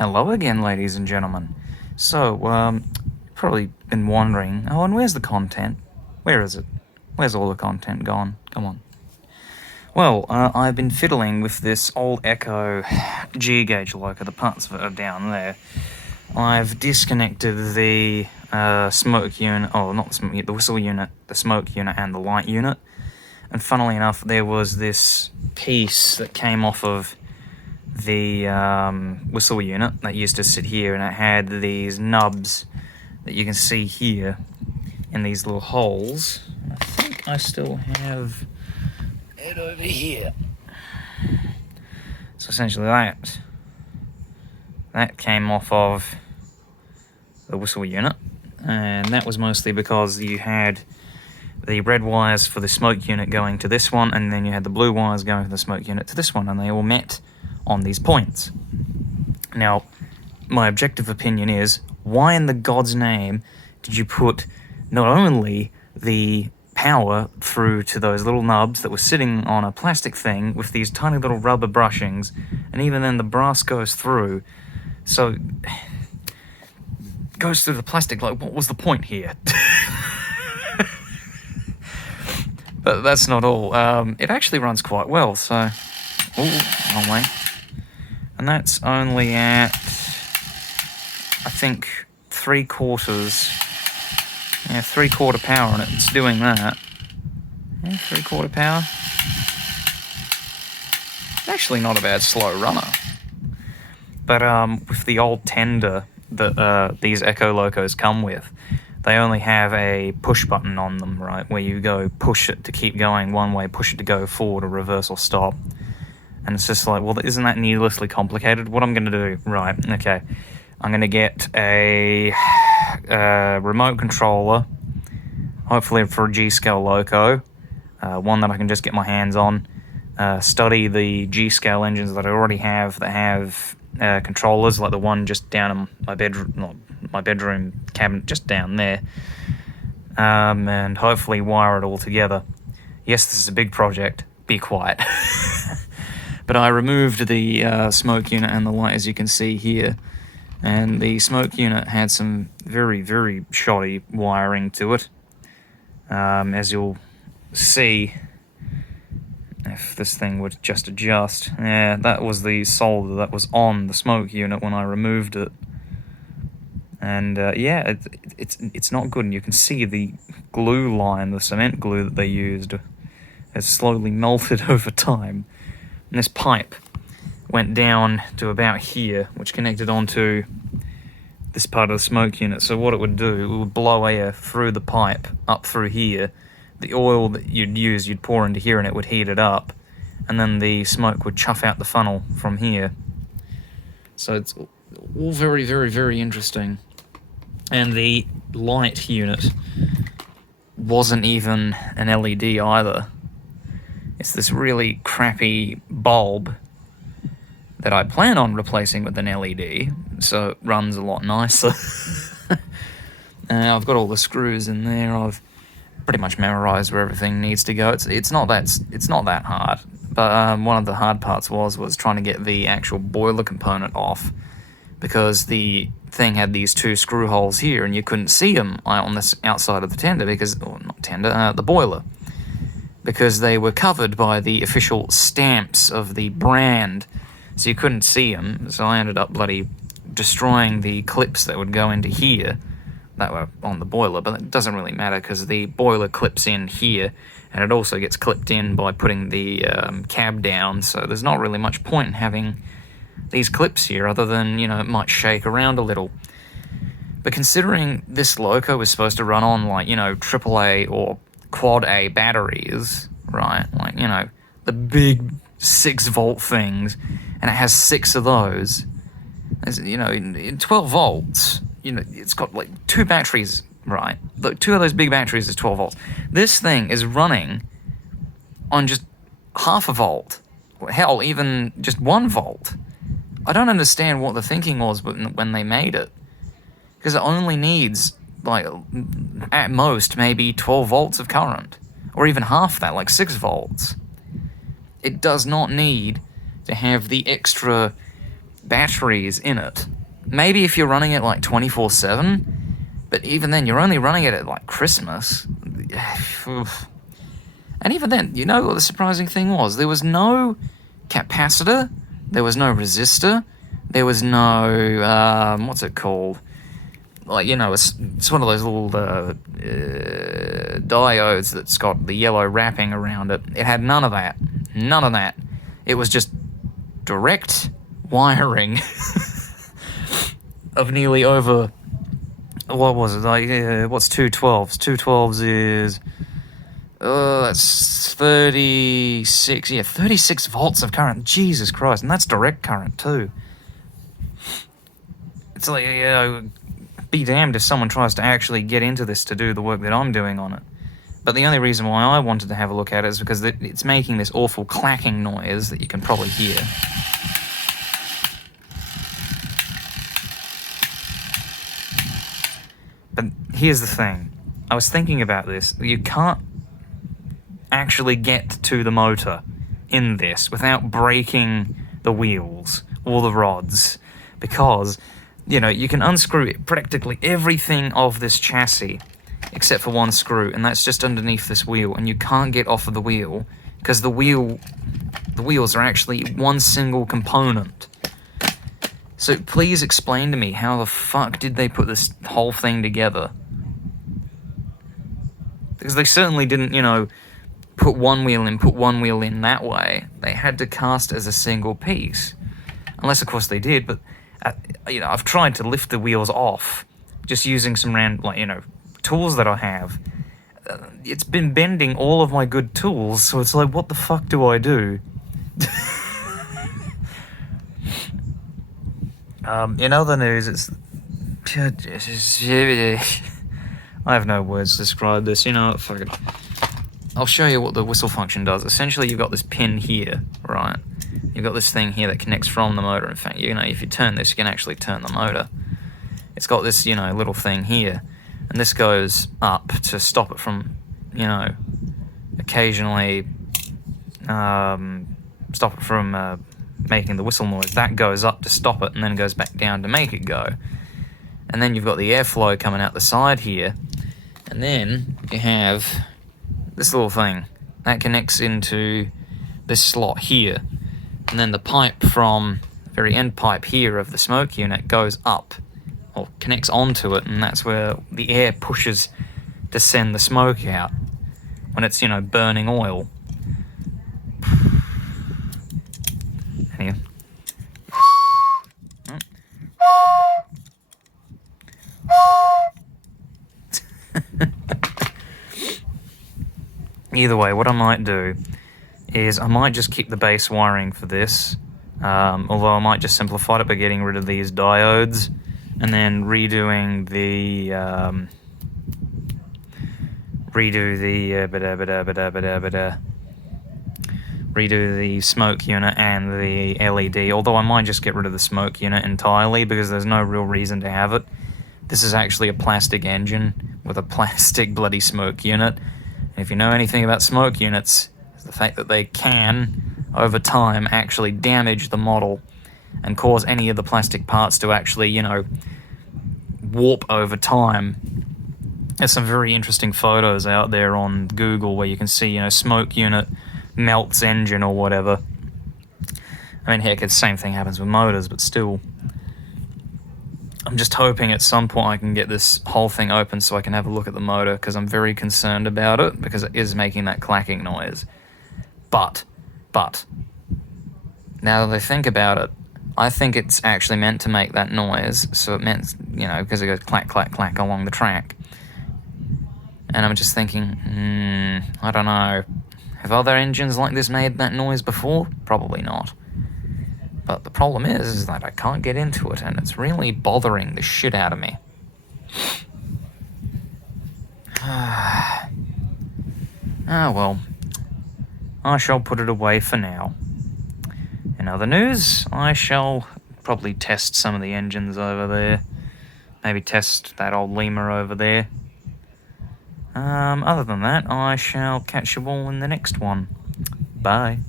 Hello again, ladies and gentlemen. So, probably been wondering, oh, and where's the content? Where is it? Where's all the content gone? Come on. Well, I've been fiddling with this old Echo G-gauge loco, the parts of it are down there. I've disconnected the smoke unit, oh, not the smoke unit, the whistle unit, the smoke unit, and the light unit. And funnily enough, there was this piece that came off of the whistle unit that used to sit here, and it had these nubs that you can see here in these little holes. I think I still have it over here. So essentially that came off of the whistle unit, and that was mostly because you had the red wires for the smoke unit going to this one, and then you had the blue wires going from the smoke unit to this one, and they all met on these points. Now, my objective opinion is, why in the God's name did you put not only the power through to those little nubs that were sitting on a plastic thing with these tiny little rubber brushings, and even then the brass goes through, so goes through the plastic, like what was the point here? But that's not all. It actually runs quite well, so... Ooh, wrong way. And that's only at, I think, 3/4. Yeah, 3/4 power, and it's doing that. Yeah, 3/4 power. Actually not a bad slow runner. But with the old tender that these Echo locos come with, they only have a push button on them, right? Where you go push it to keep going one way, push it to go forward or reverse or stop. And it's just like, well, isn't that needlessly complicated? What I'm going to do, right, okay. I'm going to get a remote controller, hopefully for a G-Scale loco, one that I can just get my hands on, study the G-Scale engines that I already have that have controllers, like the one just down in my bedroom cabinet, just down there, and hopefully wire it all together. Yes, this is a big project. Be quiet. But I removed the smoke unit and the light, as you can see here, and the smoke unit had some very, very shoddy wiring to it. As you'll see, if this thing would just adjust, yeah, that was the solder that was on the smoke unit when I removed it. And yeah, it's not good, and you can see the glue line, the cement glue that they used, has slowly melted over time. And this pipe went down to about here, which connected onto this part of the smoke unit. So what it would do, it would blow air through the pipe, up through here. The oil that you'd use, you'd pour into here and it would heat it up. And then the smoke would chuff out the funnel from here. So it's all very, very, very interesting. And the light unit wasn't even an LED either. It's this really crappy bulb that I plan on replacing with an LED, so it runs a lot nicer. I've got all the screws in there. I've pretty much memorized where everything needs to go. It's not that hard. But one of the hard parts was trying to get the actual boiler component off, because the thing had these two screw holes here, and you couldn't see them on this outside of the tender the boiler, because they were covered by the official stamps of the brand, so you couldn't see them. So I ended up bloody destroying the clips that would go into here that were on the boiler, but it doesn't really matter because the boiler clips in here, and it also gets clipped in by putting the cab down, so there's not really much point in having these clips here other than, you know, it might shake around a little. But considering this loco is supposed to run on, like, you know, AAA or Quad A batteries, right? Like, you know, the big 6-volt things, and it has 6 of those. As, you know, in 12 volts, you know, it's got like 2 batteries, right? Look, 2 of those big batteries is 12 volts. This thing is running on just half a volt. Hell, even just 1 volt. I don't understand what the thinking was when they made it, because it only needs, like, at most, maybe 12 volts of current, or even half that, like 6 volts. It does not need to have the extra batteries in it. Maybe if you're running it like 24/7, but even then, you're only running it at like Christmas. And even then, you know what the surprising thing was? There was no capacitor, there was no resistor, there was no, what's it called? Like, you know, it's one of those little diodes that's got the yellow wrapping around it. It had none of that. None of that. It was just direct wiring of nearly over... What was it? Like, what's 212s? 212s is... that's 36... Yeah, 36 volts of current. Jesus Christ. And that's direct current, too. It's like, you know... Be damned if someone tries to actually get into this to do the work that I'm doing on it. But the only reason why I wanted to have a look at it is because it's making this awful clacking noise that you can probably hear. But here's the thing. I was thinking about this. You can't actually get to the motor in this without breaking the wheels or the rods, because... You know, you can unscrew practically everything of this chassis except for one screw, and that's just underneath this wheel, and you can't get off of the wheel because the wheels are actually one single component. So please explain to me, how the fuck did they put this whole thing together? Because they certainly didn't, you know, put one wheel in that way. They had to cast as a single piece. Unless, of course, they did, but... you know, I've tried to lift the wheels off just using some tools that I have. It's been bending all of my good tools, so it's like, what the fuck do I do? In other news, it's... I have no words to describe this. You know what, fuck it. I'll show you what the whistle function does. Essentially, you've got this pin here, right? You've got this thing here that connects from the motor. In fact, you know, if you turn this, you can actually turn the motor. It's got this, you know, little thing here. And this goes up to stop it from, you know, occasionally stop it from making the whistle noise. That goes up to stop it and then goes back down to make it go. And then you've got the airflow coming out the side here. And then you have this little thing. That connects into this slot here. And then the pipe from the very end pipe here of the smoke unit goes up, or connects onto it, and that's where the air pushes to send the smoke out when it's, you know, burning oil. Here. Either way, what I might do is I might just keep the base wiring for this, although I might just simplify it by getting rid of these diodes and then redo the smoke unit and the LED, although I might just get rid of the smoke unit entirely because there's no real reason to have it. This is actually a plastic engine with a plastic bloody smoke unit. And if you know anything about smoke units, the fact that they can, over time, actually damage the model and cause any of the plastic parts to actually, you know, warp over time. There's some very interesting photos out there on Google where you can see, you know, smoke unit melts engine or whatever. I mean, heck, the same thing happens with motors, but still. I'm just hoping at some point I can get this whole thing open so I can have a look at the motor, because I'm very concerned about it, because it is making that clacking noise. But, now that I think about it, I think it's actually meant to make that noise, so it meant, you know, because it goes clack, clack, clack along the track. And I'm just thinking, I don't know, have other engines like this made that noise before? Probably not. But the problem is that I can't get into it, and it's really bothering the shit out of me. Ah, well. I shall put it away for now. In other news, I shall probably test some of the engines over there. Maybe test that old Lemur over there. Other than that, I shall catch you all in the next one. Bye.